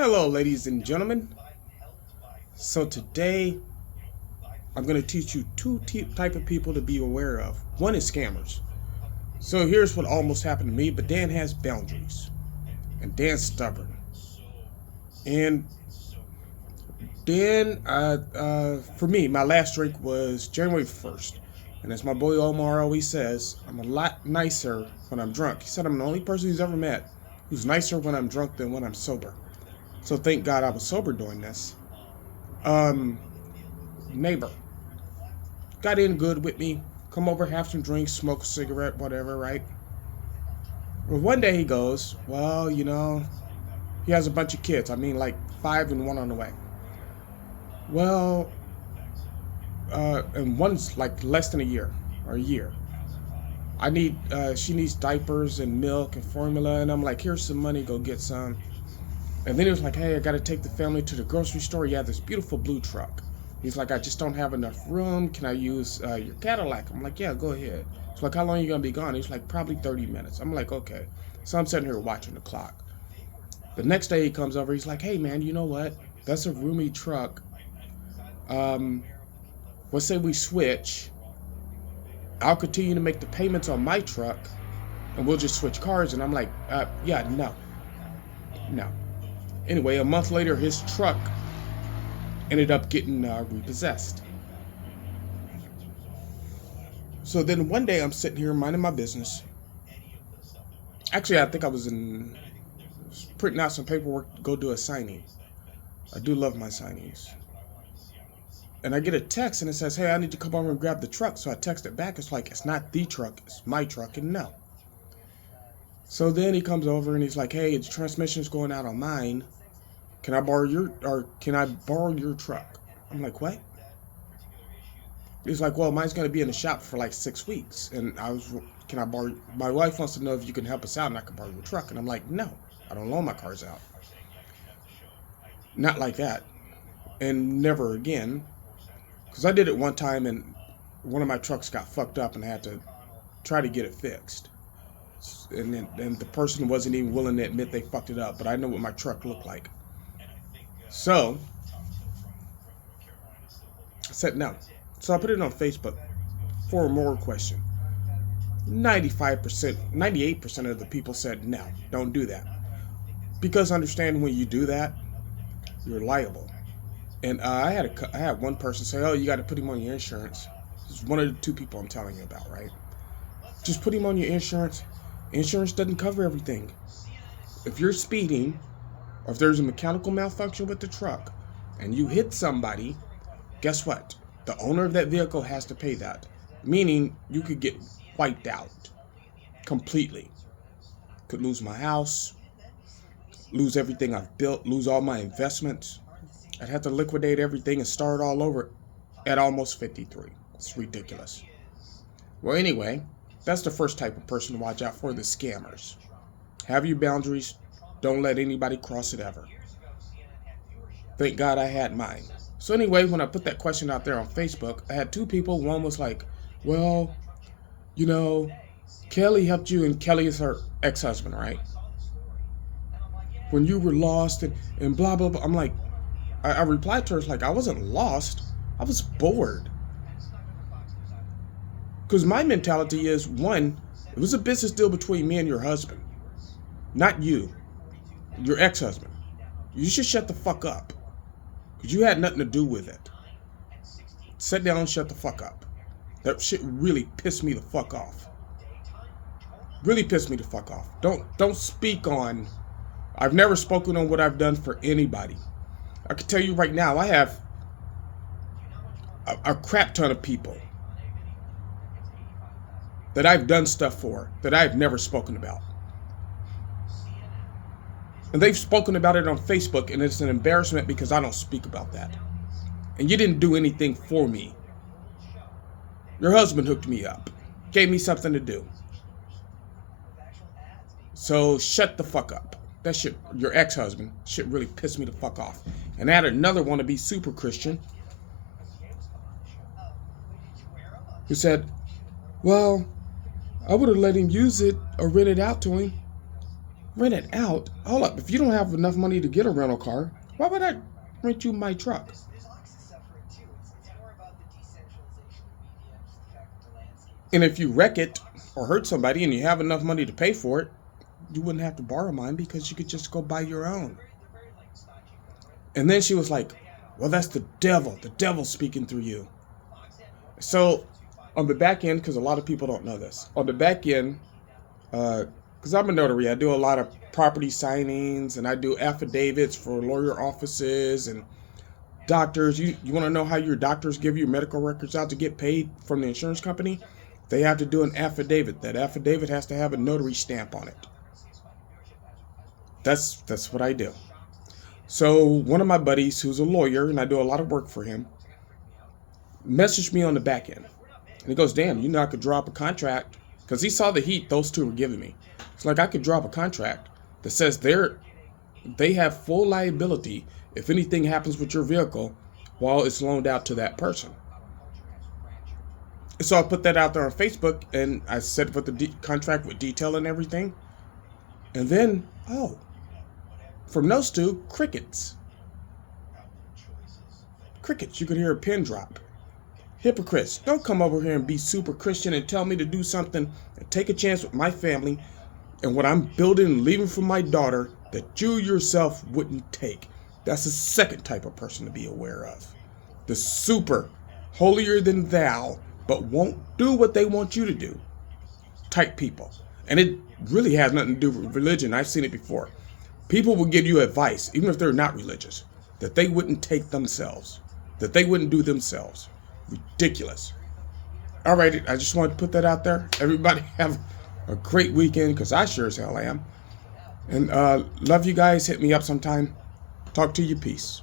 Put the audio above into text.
Hello, ladies and gentlemen. So today I'm going to teach you two type of people to be aware of. One is scammers. So here's what almost happened to me, but Dan has boundaries, and Dan's stubborn. And Dan, for me, my last drink was January 1st. And as my boy Omar always says, I'm a lot nicer when I'm drunk. He said I'm the only person he's ever met who's nicer when I'm drunk than when I'm sober. So thank God I was sober doing this. Um, Neighbor got in good with me. Come over, have some drinks, smoke a cigarette, whatever, right? Well, one day he goes, well, he has a bunch of kids. I mean, like five and one on the way. Well, and one's like less than a year or a year. She needs diapers and milk and formula. And I'm like, here's some money, go get some. And then he was like, hey, I got to take the family to the grocery store. You have this beautiful blue truck. He's like, I just don't have enough room. Can I use your Cadillac? I'm like, yeah, go ahead. He's like, how long are you going to be gone? He's like, probably 30 minutes. I'm like, okay. So I'm sitting here watching the clock. The next day he comes over. He's like, hey, man, you know what? That's a roomy truck. Um, let's say we switch. I'll continue to make the payments on my truck and we'll just switch cars. And I'm like, yeah, no, no. Anyway, a month later, his truck ended up getting repossessed. So then one day I'm sitting here minding my business. Actually, I think I was printing out some paperwork to go do a signing. I do love my signings. And I get a text and it says, hey, I need to come over and grab the truck. So I text it back. It's like, it's not the truck, it's my truck. And no. So then he comes over and he's like, hey, the transmission's going out on mine. Can I borrow your truck? I'm like, what? He's like, well, mine's going to be in the shop for like 6 weeks. And can I borrow, my wife wants to know if you can help us out and I can borrow your truck. And I'm like, no, I don't loan my cars out. Not like that. And never again. Because I did it one time and one of my trucks got fucked up and I had to try to get it fixed. And the person wasn't even willing to admit they fucked it up, but I know what my truck looked like. So I said no. So I put it on Facebook for a moral question. 95%, 98% of the people said no, don't do that. Because understand when you do that, you're liable. And I had one person say, oh, you got to put him on your insurance. This is one of the two people I'm telling you about, right? Just put him on your insurance. Insurance doesn't cover everything. If you're speeding, or if there's a mechanical malfunction with the truck, and you hit somebody, guess what? The owner of that vehicle has to pay that. Meaning you could get wiped out completely. Could lose my house, lose everything I've built, lose all my investments. I'd have to liquidate everything and start all over at almost 53. It's ridiculous. Well, anyway, that's the first type of person to watch out for, the scammers. Have your boundaries. Don't let anybody cross it ever. Thank God I had mine. So anyway, when I put that question out there on Facebook, I had two people. One was like, well, you know, Kelly helped you, and Kelly is her ex-husband, right? When you were lost and blah, blah, blah. I'm like, I replied to her, it's like, I wasn't lost. I was bored. Because my mentality is, one, it was a business deal between me and your husband, not you, your ex-husband. You should shut the fuck up. Because you had nothing to do with it. Sit down and shut the fuck up. That shit really pissed me the fuck off. Really pissed me the fuck off. Don't speak on. I've never spoken on what I've done for anybody. I can tell you right now, I have a crap ton of people that I've done stuff for that I've never spoken about. And they've spoken about it on Facebook, and it's an embarrassment because I don't speak about that. And you didn't do anything for me. Your husband hooked me up, gave me something to do. So shut the fuck up. That shit, your ex-husband, shit really pissed me the fuck off. And I had another one to be super Christian who said, well, I would have let him use it or rent it out to him. Rent it out? Hold up. If you don't have enough money to get a rental car, why would I rent you my truck? And if you wreck it or hurt somebody and you have enough money to pay for it, you wouldn't have to borrow mine because you could just go buy your own. And then she was like, well, that's the devil speaking through you. So on the back end, because a lot of people don't know this, on the back end, because I'm a notary, I do a lot of property signings and I do affidavits for lawyer offices and doctors. You want to know how your doctors give you medical records out to get paid from the insurance company? They have to do an affidavit. That affidavit has to have a notary stamp on it. That's what I do. So one of my buddies who's a lawyer, and I do a lot of work for him, messaged me on the back end. And he goes, damn, you know I could drop a contract. Because he saw the heat those two were giving me. It's like I could drop a contract that says they have full liability if anything happens with your vehicle while it's loaned out to that person. So I put that out there on Facebook, and I set up the contract with detail and everything. And then, from those two, crickets. Crickets. You could hear a pin drop. Hypocrites. Don't come over here and be super Christian and tell me to do something and take a chance with my family and what I'm building and leaving for my daughter that you yourself wouldn't take. That's the second type of person to be aware of. The super holier than thou, but won't do what they want you to do type people. And it really has nothing to do with religion. I've seen it before. People will give you advice, even if they're not religious, that they wouldn't take themselves, that they wouldn't do themselves. Ridiculous. All right, I just wanted to put that out there. Everybody have a great weekend, because I sure as hell am. And love you guys. Hit me up sometime. Talk to you. Peace.